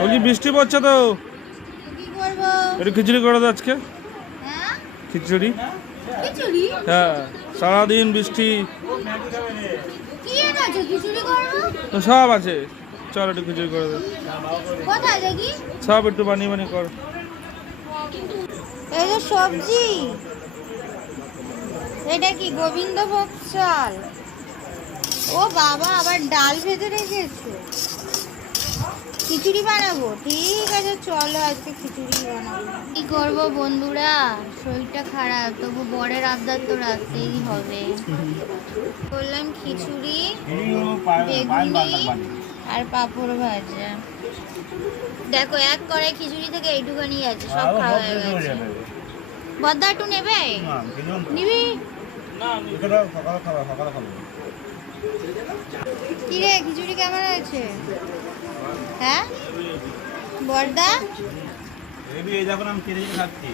বলছি বৃষ্টি পড়ছে তো, একটু খিচুড়ি করে দাও আজকে। খিচুড়ি, হ্যাঁ, সারাদিন বৃষ্টি তো সব আছে, চল একটু খিচুড়ি করে দাও। সব একটু বানিয়ে বানিয়ে কর। এই যে সবজি, এটা কি গোবিন্দভোগ চাল? ও বাবা, আবার ডাল ভেজে রেখেছো। খিচুড়ি বানাবো, ঠিক আছে চলো আজকে খিচুড়ি বানাবো। কি করবো বন্ধুরা, শরীরটা খারাপ, তবু বরের আবদার তো রাখতেই হবে। করলাম খিচুড়ি, বেগুনি আর পাঁপড় ভাজা। দেখো এক কড়াই খিচুড়ি থেকে এইটুখানি আছে, সব খাওয়া হয়ে গেছে। বদ্দা একটু নেবে? নিবি? কি রে, খিচুড়ি কেমন আছে? হ্যাঁ বর্দা, এই দেখো আমি কেটে খাচ্ছি।